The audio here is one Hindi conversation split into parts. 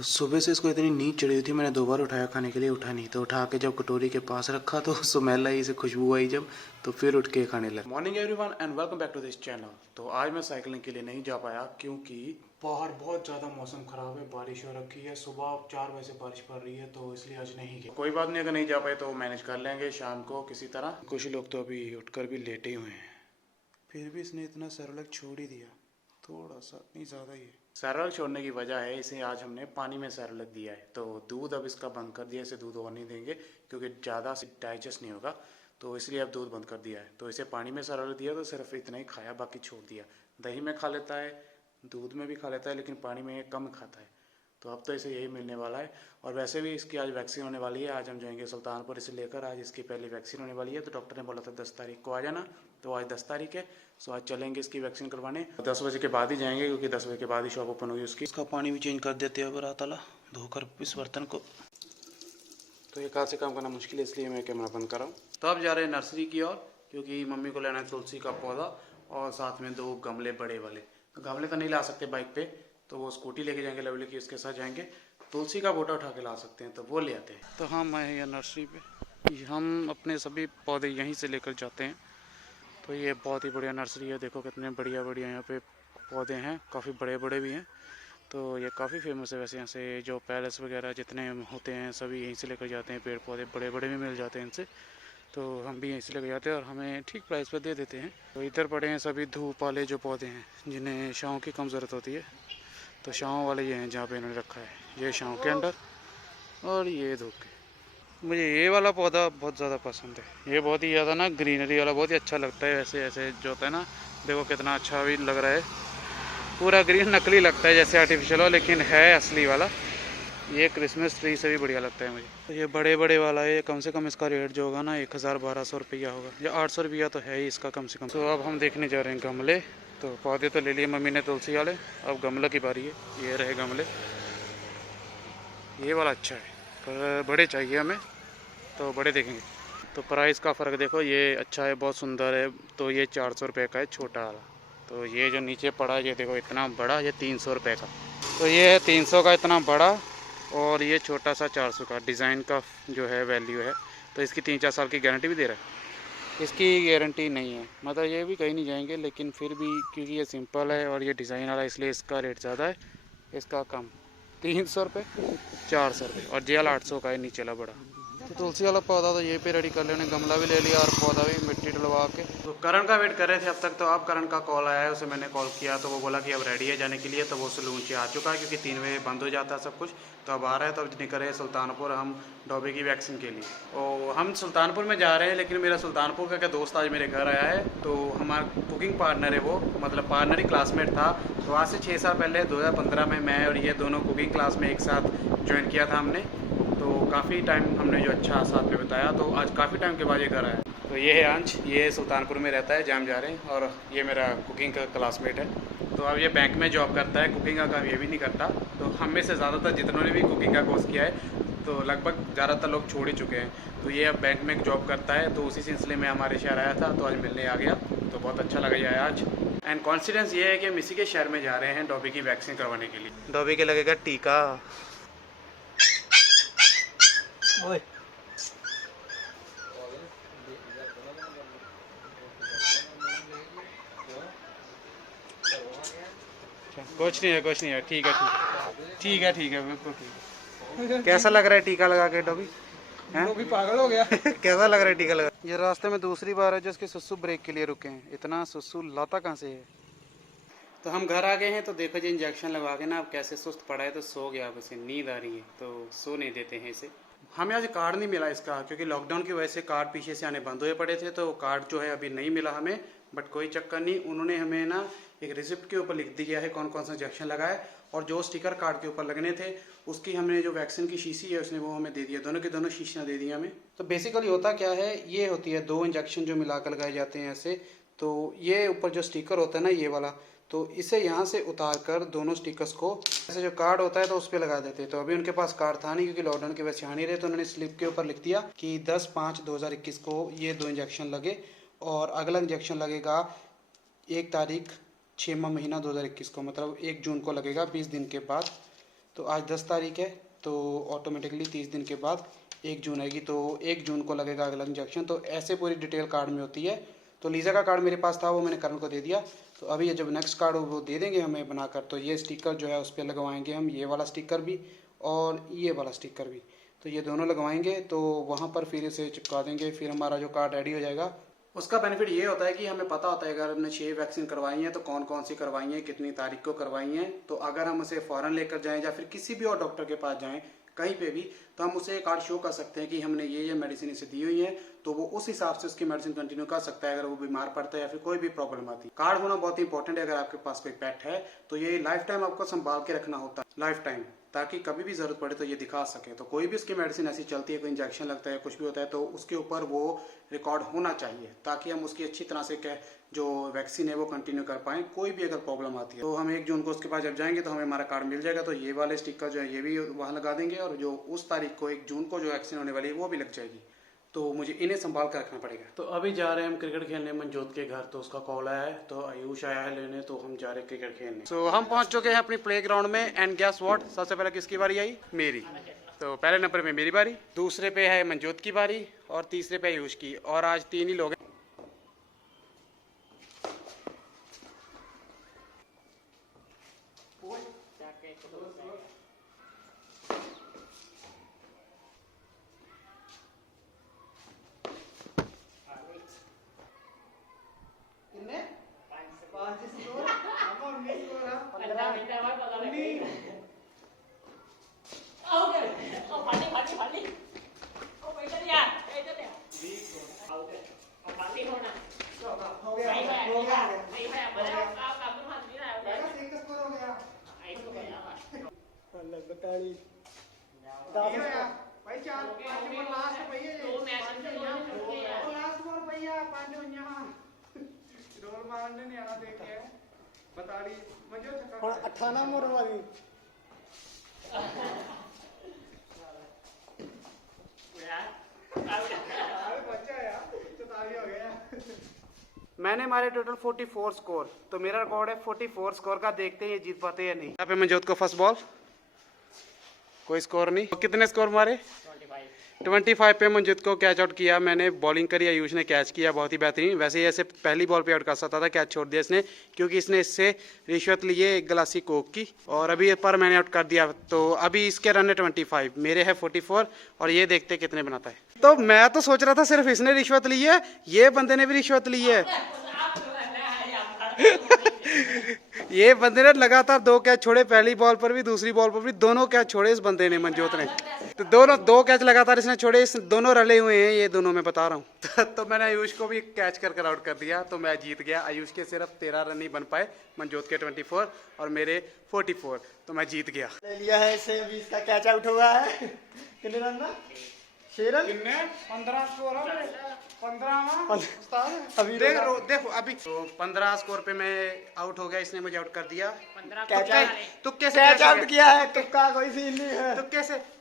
तो सुबह से इसको इतनी नींद चढ़ी हुई थी, मैंने 2 बार उठाया खाने के लिए, उठा नहीं। तो उठा के जब कटोरी के पास रखा तो स्मेल आई, से खुशबू आई जब, तो फिर उठ के खाने लगा। Morning everyone and welcome back to this channel. तो आज मैं साइकिलिंग के लिए नहीं जा पाया क्योंकि बाहर बहुत ज़्यादा मौसम ख़राब है, बारिश हो रखी है, सुबह 4 बजे से बारिश पड़ रही है, तो इसलिए आज नहीं गया। कोई बात नहीं, अगर नहीं जा पाए तो मैनेज कर लेंगे शाम को किसी तरह। कुछ लोग तो अभी उठकर भी लेटे हुए हैं, फिर भी इसने इतना सरलग छोड़ ही दिया, थोड़ा सा नहीं ज़्यादा ही है। सरल छोड़ने की वजह है इसे आज हमने पानी में सरल दिया है, तो दूध अब इसका बंद कर दिया, इसे दूध और नहीं देंगे क्योंकि ज़्यादा डाइजेस्ट नहीं होगा, तो इसलिए अब दूध बंद कर दिया है। तो इसे पानी में सरल दिया तो सिर्फ इतना ही खाया, बाकी छोड़ दिया। दही में खा लेता है, दूध में भी खा लेता है, लेकिन पानी में कम खाता है, तो अब तो इसे यही मिलने वाला है। और वैसे भी इसकी आज वैक्सीन होने वाली है, आज हम जाएंगे सुल्तानपुर इसे लेकर। आज इसकी पहली वैक्सीन होने वाली है, तो डॉक्टर ने बोला था 10 तारीख को आ जाना, तो आज 10 तारीख है, सो आज चलेंगे इसकी वैक्सीन करवाने। 10 बजे के बाद ही जाएंगे क्योंकि 10 बजे के बाद ही शॉप ओपन होगी उसकी। इसका पानी भी चेंज कर देते हैं बरा ताला धोकर इस बर्तन को। तो एक हाथ से काम करना मुश्किल है, इसलिए मैं कैमरा बंद कर रहा हूँ। तो अब जा रहे हैं नर्सरी की ओर, क्योंकि मम्मी को लेना है तुलसी का पौधा और साथ में 2 गमले बड़े वाले। तो गमले तो नहीं ला सकते बाइक पे, तो वो स्कूटी लेके जाएंगे, लवली की उसके साथ जाएंगे। तुलसी का बोटा उठा के ला सकते हैं, तो वो ले आते हैं। तो हम आए हैं नर्सरी पे, हम अपने सभी पौधे यहीं से लेकर जाते हैं। तो ये बहुत ही बढ़िया नर्सरी है, देखो कितने बढ़िया बढ़िया यहाँ पे पौधे हैं, काफ़ी बड़े बड़े भी हैं। तो ये काफ़ी फेमस है वैसे, यहाँ से जो पैलेस वगैरह जितने होते हैं सभी यहीं से लेकर जाते हैं। पेड़ पौधे बड़े बड़े भी मिल जाते हैं इनसे, तो हम भी यहीं से लेकर जाते हैं और हमें ठीक प्राइस पर दे देते हैं। तो इधर पड़े हैं सभी धूप वाले जो पौधे हैं जिन्हें छाँव की कम ज़रूरत होती है, तो छाँव वाले ये हैं जहाँ पे इन्होंने रखा है, ये छाँव के अंदर और ये धूप के। मुझे ये वाला पौधा बहुत ज़्यादा पसंद है, ये बहुत ही ज़्यादा ना ग्रीनरी वाला बहुत ही अच्छा लगता है। ऐसे ऐसे जो होता है ना, देखो कितना अच्छा भी लग रहा है, पूरा ग्रीन नकली लगता है जैसे आर्टिफिशियल हो, लेकिन है असली वाला। ये क्रिसमस ट्री से भी बढ़िया लगता है मुझे। तो ये बड़े बड़े वाला है, कम से कम इसका रेट जो होगा ना 1000-1200 रुपया होगा, या 800 रुपया तो है ही इसका कम से कम। तो अब हम देखने जा रहे हैं गमले। तो पौधे तो ले लिए मम्मी ने तुलसी वाले, अब गमले की बारी है। ये रहे गमले, ये वाला अच्छा है पर बड़े चाहिए हमें, तो बड़े देखेंगे। तो प्राइस का फ़र्क देखो, ये अच्छा है, बहुत सुंदर है, तो ये 400 रुपये का है छोटा वाला। तो ये जो नीचे पड़ा है ये देखो इतना बड़ा, ये 300 रुपये का। तो ये है 300 का इतना बड़ा, और ये छोटा सा 400 का। डिज़ाइन का जो है वैल्यू है, तो इसकी 3-4 साल की गारंटी भी दे रहा है। इसकी गारंटी नहीं है, मतलब ये भी कहीं नहीं जाएंगे, लेकिन फिर भी क्योंकि ये सिंपल है और ये डिज़ाइन वाला, इसलिए इसका रेट ज़्यादा है, इसका कम। 300 रुपये, 400 रुपये, और जेल 800 का है नीचे वाला बड़ा। तो तुलसी वाला पौधा तो यहीं पे रेडी कर लेने, गमला भी ले लिया और पौधा भी मिट्टी डलवा के। तो करण का वेट कर रहे थे अब तक, तो अब करण का कॉल आया है, उसे मैंने कॉल किया तो वो बोला कि अब रेडी है जाने के लिए। तो वो सलून आ चुका है क्योंकि 3 बजे बंद हो जाता है सब कुछ, तो अब आ रहा है। तो अब निकल रहे हैं सुल्तानपुर हम डॉबी की वैक्सीन के लिए। और हम सुल्तानपुर में जा रहे हैं, लेकिन मेरा सुल्तानपुर का क्या दोस्त आज मेरे घर आया है, तो हमारा कुकिंग पार्टनर है वो, मतलब पार्टनर ही क्लासमेट था। तो आज से 6 साल पहले 2015 में मैं और ये दोनों कुकिंग क्लास में एक साथ ज्वाइन किया था हमने। तो काफ़ी टाइम हमने जो अच्छा साथ में बताया, तो आज काफ़ी टाइम के बाद ये घर आया। तो ये है अंश, ये सुल्तानपुर में रहता है जहाँ हम जा रहे हैं, और ये मेरा कुकिंग का क्लासमेट है। तो अब ये बैंक में जॉब करता है, कुकिंग का काम ये भी नहीं करता। तो हम में से ज़्यादातर जितनों ने भी कुकिंग का कोर्स किया है, तो लगभग ज़्यादातर लोग छोड़ ही चुके हैं। तो ये अब बैंक में जॉब करता है, तो उसी सिलसिले में हमारे शहर आया था, तो आज मिलने आ गया, तो बहुत अच्छा लगा ये आज। एंड कॉन्फिडेंस ये है कि हम इसी के शहर में जा रहे हैं डॉबी की वैक्सीन करवाने के लिए। डॉबी के लगेगा टीका। ओए कुछ नहीं है, कुछ नहीं है, ठीक है, ठीक है, ठीक है, बिल्कुल ठीक है। कैसा लग रहा है टीका लगा के डॉबी? डॉबी पागल हो गया। कैसा लग रहा है टीका लगा? ये रास्ते में दूसरी बार है जो इसके सुसु ब्रेक के लिए रुके हैं, इतना सुसु लाता कहाँ से है। तो हम घर आ गए हैं, तो देखो जी इंजेक्शन लगवा के ना अब कैसे सुस्त पड़ा है, तो सो गया, बस नींद आ रही है, तो सो नहीं देते हैं इसे। हमें आज कार्ड नहीं मिला इसका, क्योंकि लॉकडाउन की वजह से कार्ड पीछे से आने बंद हुए पड़े थे, तो कार्ड जो है अभी नहीं मिला हमें। बट कोई चक्कर नहीं, उन्होंने हमें ना एक रिसिप्ट के ऊपर लिख दिया है कौन कौन सा इंजेक्शन लगाए, और जो स्टिकर कार्ड के ऊपर लगने थे उसकी हमने जो वैक्सीन की शीशी है उसने वो हमें दे दिया, दोनों की दोनों शीशियाँ दे दी हमें। तो बेसिकली होता क्या है, ये होती है 2 इंजेक्शन जो मिलाकर लगाए जाते हैं ऐसे। तो ये ऊपर जो स्टिकर होता है ना ये वाला, तो इसे यहाँ से उतार कर दोनों स्टिकर्स को ऐसे जो कार्ड होता है तो उस पर लगा देते हैं। तो अभी उनके पास कार्ड था नहीं क्योंकि लॉकडाउन की वजह से आ नहीं रहे, तो उन्होंने स्लिप के ऊपर लिख दिया कि 10/5/2021 को ये 2 इंजेक्शन लगे, और अगला इंजेक्शन लगेगा 1 तारीख 6वां महीना 2021 को, मतलब 1 जून को लगेगा, 20 दिन के बाद। तो आज 10 तारीख है, तो ऑटोमेटिकली 30 दिन के बाद 1 जून आएगी, तो 1 जून को लगेगा अगला इंजेक्शन। तो ऐसे पूरी डिटेल कार्ड में होती है। तो लीजा का कार्ड मेरे पास था, वो मैंने करण को दे दिया। तो अभी ये जब नेक्स्ट कार्ड वो दे देंगे हमें बनाकर, तो ये स्टिकर जो है उस पर लगवाएंगे हम, ये वाला स्टिकर भी और ये वाला स्टिकर भी। तो ये दोनों लगवाएंगे, तो वहाँ पर फिर इसे चिपका देंगे, फिर हमारा जो कार्ड रेडी हो जाएगा। उसका बेनिफिट ये होता है कि हमें पता होता है अगर हमने 6 वैक्सीन करवाई हैं तो कौन कौन सी करवाई हैं, कितनी तारीख को करवाई हैं। तो अगर हम उसे फ़ौरन लेकर जाएं या फिर किसी भी और डॉक्टर के पास जाएं कहीं पे भी, तो हम उसे कार्ड शो कर सकते हैं कि हमने ये मेडिसिन इसे दी हुई है, तो वो उस हिसाब से उसकी मेडिसिन कंटिन्यू कर सकता है अगर वो बीमार पड़ता है या फिर कोई भी प्रॉब्लम आती है। कार्ड होना बहुत इंपॉर्टेंट है। अगर आपके पास कोई पेट है तो ये लाइफ टाइम आपको संभाल के रखना होता है, लाइफ टाइम, ताकि कभी भी जरूरत पड़े तो ये दिखा सके। तो कोई भी उसकी मेडिसिन ऐसी चलती है, कोई इंजेक्शन लगता है, कुछ भी होता है, तो उसके ऊपर वो रिकॉर्ड होना चाहिए, ताकि हम उसकी अच्छी तरह से जो वैक्सीन है वो कंटिन्यू कर पाएँ। कोई भी अगर प्रॉब्लम आती है तो हम 1 जून को उसके पास जब जाएंगे तो हमें हमारा कार्ड मिल जाएगा। तो ये वाले स्टिकर जो है ये भी वहाँ लगा देंगे, और जो उस तारीख को 1 जून को जो वैक्सीन होने वाली है वो भी लग जाएगी। तो मुझे इन्हें संभाल कर रखना पड़ेगा। तो अभी जा रहे हैं हम क्रिकेट खेलने मनजोत के घर, तो उसका कॉल आया है, तो आयुष आया है लेने, तो हम जा रहे हैं क्रिकेट खेलने। तो हम पहुंच चुके हैं अपनी प्ले ग्राउंड में, एंड गैस व्हाट, सबसे पहले किसकी बारी आई? मेरी। तो पहले नंबर पे मेरी बारी, दूसरे पे है मनजोत की बारी, और तीसरे पे आयुष की। और आज 3 ही लोग हैं। मैंने मारे टोटल 44 स्कोर, तो मेरा रिकॉर्ड है 44 स्कोर का। देखते हैं ये जीत पाते हैं या नहीं। यहाँ पे मनजोत को फर्स्ट बॉल, कोई स्कोर नहीं। कितने स्कोर मारे? 25 पे मनजोत को कैच आउट किया मैंने, बॉलिंग करी, आयुष ने कैच किया, बहुत ही बेहतरीन। वैसे ही ऐसे पहली बॉल पे आउट कर सकता था, कैच छोड़ दिया इसने, क्योंकि इसने इससे रिश्वत ली है 1 गिलासी कोक की, और अभी पर मैंने आउट कर दिया। तो अभी इसके रन है 25, मेरे है 44, और ये देखते कितने बनाता है। तो मैं तो सोच रहा था सिर्फ इसने रिश्वत ली है, ये बंदे ने भी रिश्वत ली है। ये बंदे ने लगातार 2 कैच छोड़े, पहली बॉल पर भी दूसरी बॉल पर भी, दोनों कैच छोड़े इस बंदे ने, मनजोत ने। तो दोनों 2 कैच लगातार इसने छोड़े, इस दोनों रले हुए हैं ये दोनों, मैं बता रहा हूँ। तो मैंने आयुष को भी कैच कर आउट कर दिया, तो मैं जीत गया। आयुष के सिर्फ 13 रन नहीं बन पाए, मनजोत के 24 और मेरे 44, तो मैं जीत गया। ले लिया है इसे, अभी इसका कैच आउट हुआ है। कितने रन ना? 6 रन? 15 स्कोर, 15 अभी देखो अभी तो 15 स्कोर पे मैं आउट हो गया, इसने मुझे आउट कर दिया। तो कैच आउट किया है, तुक्का कोई सीन नहीं है। तो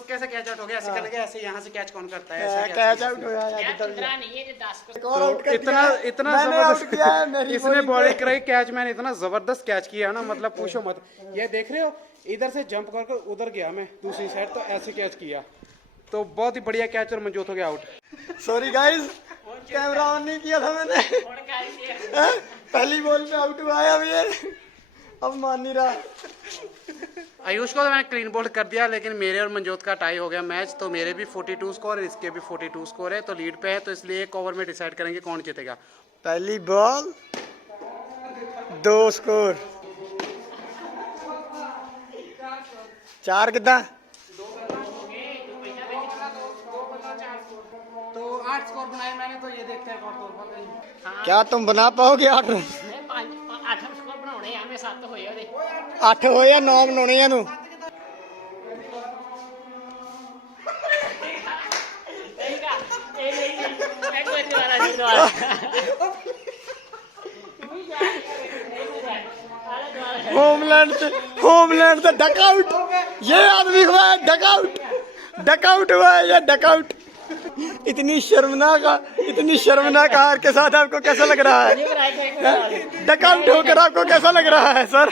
कैसे कैच आउट हो गया? ऐसे करके, ऐसे यहाँ से कैच कौन करता है? कैच आउट हुआ है। इतना जबरदस्त इसने बॉलिंग कराई, कैच मैंने इतना जबरदस्त कैच किया ना, मतलब पूछो मत। ये देख रहे हो, इधर से जंप करके उधर गया मैं दूसरी साइड, तो ऐसे कैच किया, तो बहुत ही बढ़िया कैच, और मनजोत हो गया out. Sorry guys, camera on नहीं किया था मैंने। पहली बॉल पे आउट हुआ है अभी ये, अब मान नहीं रहा। आयुष को तो मैंने क्लीन बोल्ड कर दिया, लेकिन मेरे और मनजोत का टाई हो गया मैच, तो मेरे भी 42 स्कोर है, इसके भी 42 स्कोर है, तो लीड पे है। तो इसलिए 1 ओवर में डिसाइड करेंगे कौन जीतेगा। पहली बॉल 2 स्कोर, 4 कितना? तो 8 स्कोर बनाए मैंने, तो ये देखते हैं कौन तौर पर। क्या तुम बना पाओगे 8 रन? 8 स्कोर बनाने हमें 7 होए ਉਹਦੇ 8 होए या 9 बनाने ਇਹਨੂੰ? ਠੀਕ ਆ ਇਹ ਨਹੀਂ ਮੈਂ ਕੋਈ ਦੁਬਾਰਾ ਨਹੀਂ ਦੁਬਾਰਾ होमलैंड से डकआउट, ये आदमी हुआ है डकआउट, डकआउट हुआ है ये डकआउट। इतनी शर्मनाक हार के साथ आपको कैसा लग रहा है? डकआउट होकर आपको कैसा लग रहा है सर?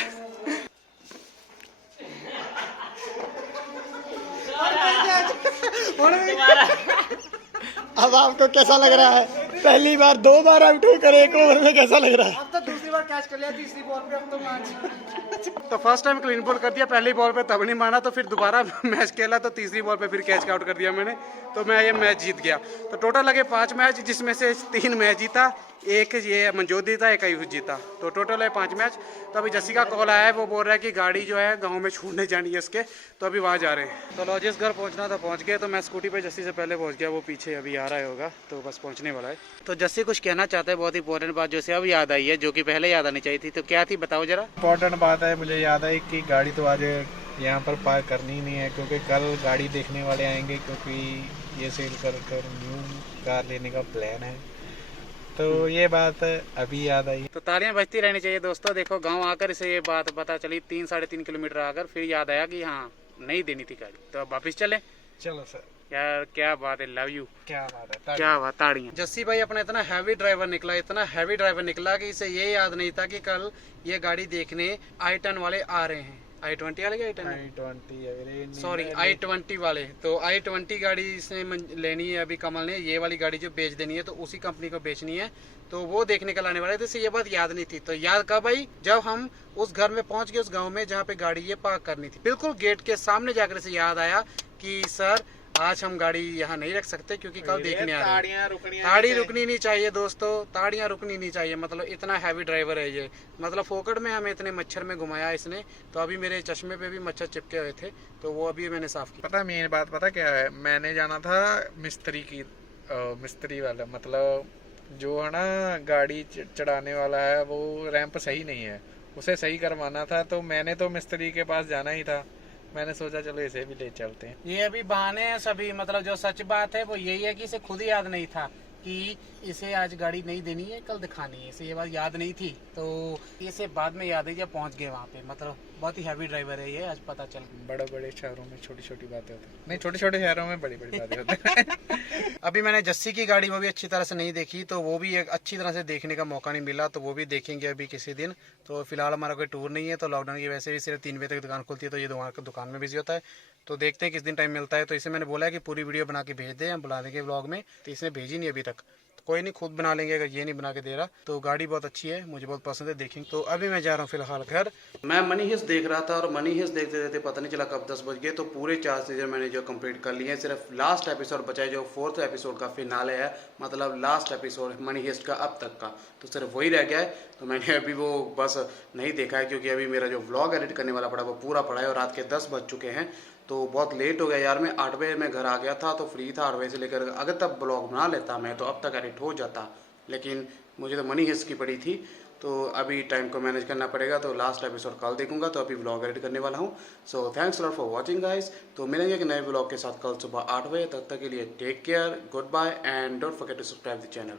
दोबारा अब आपको कैसा लग रहा है? पहली बार 2 बार आउट होकर 1 ओवर में कैसा लग रहा है? अब तो दूसरी बार कैच कर लिया, तीसरी बॉल पे अब तो मैच। तो फर्स्ट टाइम क्लीन बोल्ड कर दिया, पहली बॉल पे तब नहीं माना, तो फिर दोबारा मैच खेला तो तीसरी बॉल पे फिर कैच आउट कर दिया मैंने, तो मैं ये मैच जीत गया। तो टोटल लगे 5 मैच, जिसमें से 3 मैच जीता, एक ये मनजोत जीता, एक आयुष जीता, तो टोटल है 5 मैच। तो अभी जस्सी का कॉल आया है, वो बोल रहा है कि गाड़ी जो है गाँव में छोड़ने जानी है इसके, तो अभी वहाँ जा रहे हैं। तो लो जिस घर पहुँचना था पहुँच गए, तो मैं स्कूटी पे जस्सी से पहले पहुँच गया, वो पीछे अभी आ रहा होगा, तो बस पहुँचने वाला है। तो जस्सी कुछ कहना चाहता है, बहुत इंपॉर्टेंट बात जो से अब याद आई है, जो कि पहले याद आनी चाहिए थी, तो क्या थी बताओ जरा। इम्पोर्टेंट बात है, मुझे याद है कि गाड़ी तो आज यहाँ पर पार्क करनी ही नहीं है, क्योंकि कल गाड़ी देखने वाले आएंगे, क्योंकि ये सेल कर न्यू कार लेने का प्लान है, तो ये बात अभी याद आई। तो तालियां बजती रहनी चाहिए दोस्तों। देखो गांव आकर इसे ये बात पता चली, 3-3.5 किलोमीटर आकर फिर याद आया कि हाँ नहीं देनी थी गाड़ी, तो अब वापिस चले। चलो सर, यार क्या बात है, लव यू। क्या बात है, क्या बात, ताड़ियां। जस्सी भाई अपना इतना हैवी ड्राइवर निकला, इतना हैवी ड्राइवर निकला कि इसे ये याद नहीं था कि कल ये गाड़ी देखने i10 वाले आ रहे हैं। i20 वाले क्या i10 सॉरी i20 वाले, तो i20 गाड़ी इसने लेनी है अभी कमल ने, ये वाली गाड़ी जो बेच देनी है, तो उसी कंपनी को बेचनी है, तो वो देखने के लाने वाले थे। इसे ये बात याद नहीं थी, तो याद कब आई? जब हम उस घर में पहुंच गए, उस गांव में जहाँ पे गाड़ी ये पार्क करनी थी, बिल्कुल गेट के सामने जाकर इसे याद आया कि सर आज हम गाड़ी यहाँ नहीं रख सकते, क्योंकि कल देखने आ रहे हैं। ताड़ी रुकनी नहीं चाहिए दोस्तों, ताड़ियाँ रुकनी नहीं चाहिए, मतलब इतना हैवी ड्राइवर है ये, मतलब फोकट में हमें इतने मच्छर में घुमाया इसने, तो अभी मेरे चश्मे पे भी मच्छर चिपके हुए थे, तो वो अभी मैंने साफ किया। पता मेन बात पता क्या है, मैंने जाना था मिस्त्री वाला, मतलब जो है ना गाड़ी चढ़ाने वाला है, वो रैंप सही नहीं है, उसे सही करवाना था, तो मैंने तो मिस्त्री के पास जाना ही था, मैंने सोचा चलो इसे भी ले चलते हैं। ये अभी बहाने हैं सभी, मतलब जो सच बात है वो यही है कि इसे खुद ही याद नहीं था कि इसे आज गाड़ी नहीं देनी है, कल दिखानी है, इसे ये बात याद नहीं थी, तो इसे बाद में याद है जब पहुंच गए वहाँ पे। मतलब बहुत ही हैवी ड्राइवर है ये, आज पता चल। बड़े बड़े शहरों में छोटी छोटी बातें होती हैं, नहीं छोटे छोटे शहरों में बड़ी बड़ी बातें होती हैं। अभी मैंने जस्सी की गाड़ी वो भी अच्छी तरह से नहीं देखी, तो वो भी एक अच्छी तरह से देखने का मौका नहीं मिला, तो वो भी देखेंगे अभी किसी दिन। तो फिलहाल हमारा कोई टूर नहीं है, तो लॉकडाउन की वैसे भी सिर्फ 3 बजे तक दुकान खुलती है, तो ये दुकान में बिजी होता है, तो देखते हैं किस दिन टाइम मिलता है। तो इसे मैंने बोला है कि पूरी वीडियो बना के भेज दे, हम बुला देंगे व्लॉग में, तो इसने भेजी नहीं अभी तक, कोई नहीं खुद बना लेंगे अगर ये नहीं बना के दे रहा। तो गाड़ी बहुत अच्छी है, मुझे बहुत पसंद है, देखेंगे। तो अभी मैं जा रहा हूँ फिलहाल घर। मैं मनी हिस्ट देख रहा था और मनी हिस्ट देखते देखते पता नहीं चला कब 10 बज गए, तो पूरे 4 सीजन मैंने जो कंप्लीट कर लिए हैं, सिर्फ लास्ट एपिसोड बचा है जो 4th एपिसोड का फिनाले है, मतलब लास्ट एपिसोड मनी हिस्ट का अब तक का, तो सिर्फ वही रह गया है। तो मैंने अभी वो बस नहीं देखा है, क्योंकि अभी मेरा जो व्लॉग एडिट करने वाला पड़ा वो पूरा पड़ा है, और रात के 10 बज चुके हैं, तो बहुत लेट हो गया यार। मैं 8 बजे में घर आ गया था, तो फ्री था 8 बजे से लेकर, अगर तब ब्लॉग बना लेता मैं तो अब तक एडिट हो जाता, लेकिन मुझे तो मनी हिस्ट की पड़ी थी, तो अभी टाइम को मैनेज करना पड़ेगा। तो लास्ट एपिसोड कल देखूंगा, तो अभी व्लॉग एडिट करने वाला हूँ। So thanks lot for watching guys, तो मिलेंगे एक नए व्लॉग के साथ कल सुबह 8 बजे। तब तक के लिए take care, good bye and don't forget to subscribe the channel.